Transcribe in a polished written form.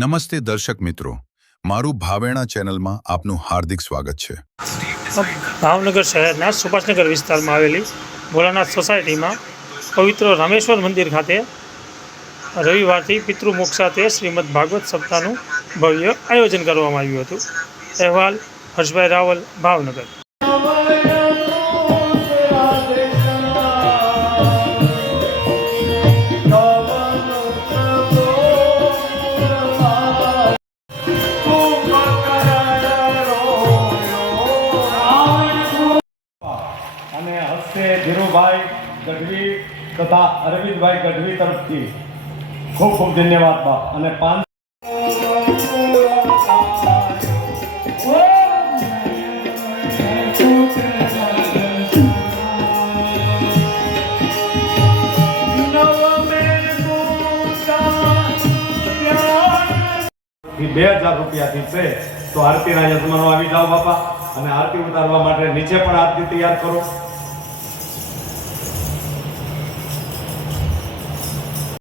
નમસ્તે દર્શક મિત્રો, મારું ભાવેણા ચેનલમાં આપનું હાર્દિક સ્વાગત છે। ભાવનગર શહેરના સુભાષનગર વિસ્તારમાં આવેલી ભોલાનાથ સોસાયટીમાં પવિત્ર રામેશ્વર મંદિર ખાતે રવિવારથી પિતૃમોક્ષ સાથે શ્રીમદ ભાગવત સપ્તાહનું ભવ્ય આયોજન કરવામાં આવ્યું હતું। અહેવાલ હર્ષભાઈ રાવલ, ભાવનગર। ધીરુભાઈ ગઢવી તથા અરવિંદભાઈ ગઢવી તરફથી ખૂબ ખૂબ ધન્યવાદ બાપ। અને 5 2000 રૂપિયાથી છે તો આરતીના યજમાનો આવી જાઓ બાપા, અને આરતી ઉતારવા માટે નીચે પણ આરતી તૈયાર કરો।